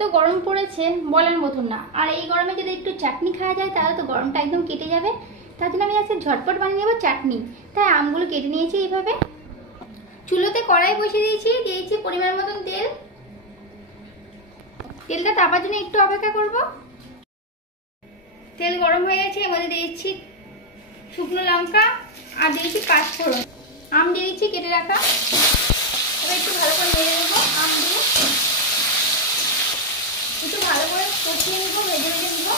এত গরম পড়েছে বলার মতন না। আর এই গরমে যদি একটু চাটনি খাওয়া যায় তাহলে তো গরমটা একদম কেটে যাবে। তার জন্য আমি আজকে ঝটপট বানিয়ে নেবো চাটনি। তাই আমগুলো কেটে নিয়েছি এইভাবে। চুলোতে কড়াই বসিয়ে দিয়েছি পরিমাণ মতন তেল। তেলটা তাপার জন্য একটু অপেক্ষা করব। তেল গরম হয়ে গেছে, এর মধ্যে দিয়েছি শুকনো লঙ্কা আর দিয়েছি পাঁচফোড়ন। আম দিয়ে দিচ্ছি কেটে রাখা। এবার একটু ভালো করে নেড়ে নেবো। আম দিয়ে একটু ভালো করে কষিয়ে নেবো, ভেজে নেবো।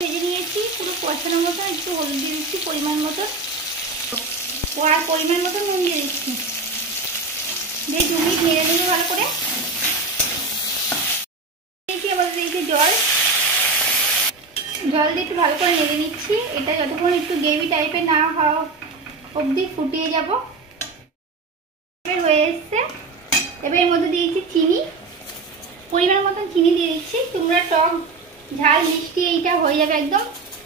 ভেজে নিয়েছি পুরো কষানোর মতো। একটু হলুদ দিয়ে দিচ্ছি পরিমাণ মতো, আর পরিমাণ মতো নুন দিয়ে দিচ্ছি। দিয়ে 2 মিনিট নেড়ে নেবো ভালো করে। এবার দিয়েছি জল দিয়ে একটু ভালো করে নেড়ে নিচ্ছি। এটা যতক্ষণ একটু গ্রেভি টাইপের না হওয়া অবধি ফুটিয়ে যাব। হয়ে এসছে। এবার এর মধ্যে দিয়েছি চিনি, পরিমাণ মতন চিনি দিয়ে দিচ্ছি। তোমরা টক ঝাল মিষ্টি এইটা হয়ে যাবে একদম,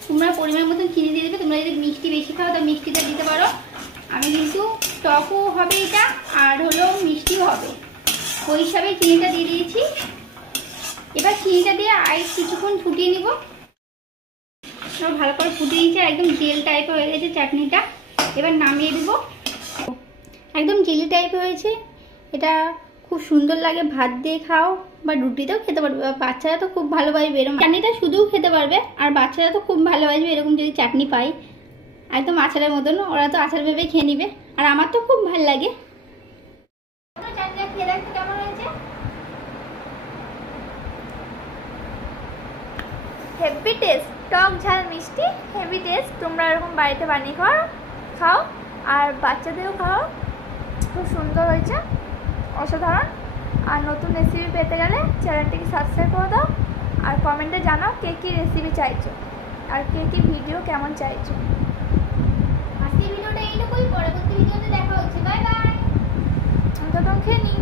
তোমরা পরিমাণ মতন চিনি দিয়ে দেবে। তোমরা যদি মিষ্টি বেশি খাও তাহলে মিষ্টিটা দিতে পারো। আমি কিন্তু টকও হবে এটা আর হলো মিষ্টিও হবে, ওই হিসাবে চিনিটা দিয়ে দিয়েছি। এবার চিনিটা দিয়ে আর কিছুক্ষণ ফুটিয়ে নিব। ভালো করে ফুটিয়ে নিয়েছি, একদম জেল টাইপ হয়ে গেছে চাটনিটা। এবার নামিয়ে দেবো। একদম জেলি টাইপ হয়েছে। এটা খুব সুন্দর লাগে, ভাত দিয়ে খাও বা রুটিতেও খেতে পারবে। বাচ্চারা তো খুব ভালোবাসবে এরকম চাটনিটা, শুধুও খেতে পারবে। আর বাচ্চারা তো খুব ভালোবাসবে এরকম যদি চাটনি পাই। একদম আচারের মতন, ওরা তো আচার ভেবে খেয়ে নিবে। আর আমার তো খুব ভালো লাগে। চাটনিটা খেয়ে দেখতে কেমন হয়েছে। হেভি টেস্ট, টক ঝাল মিষ্টি হেভি টেস্ট। তোমরা এরকম বাড়িতে বানিয়ে খাও আর বাচ্চাদেরও খাও। খুব সুন্দর হয়েছে, অসাধারণ। আর নতুন রেসিপি পেতে গেলে চ্যানেলটিকে সাবস্ক্রাইব করে দাও। আর কমেন্টে জানাও কে কী রেসিপি চাইছো আর কে কী ভিডিও কেমন চাইছো। আজকের ভিডিওটা এইটুকুই, পরবর্তী ভিডিওতে দেখা হচ্ছে। Bye bye. আমি তো খেয়ে নিই।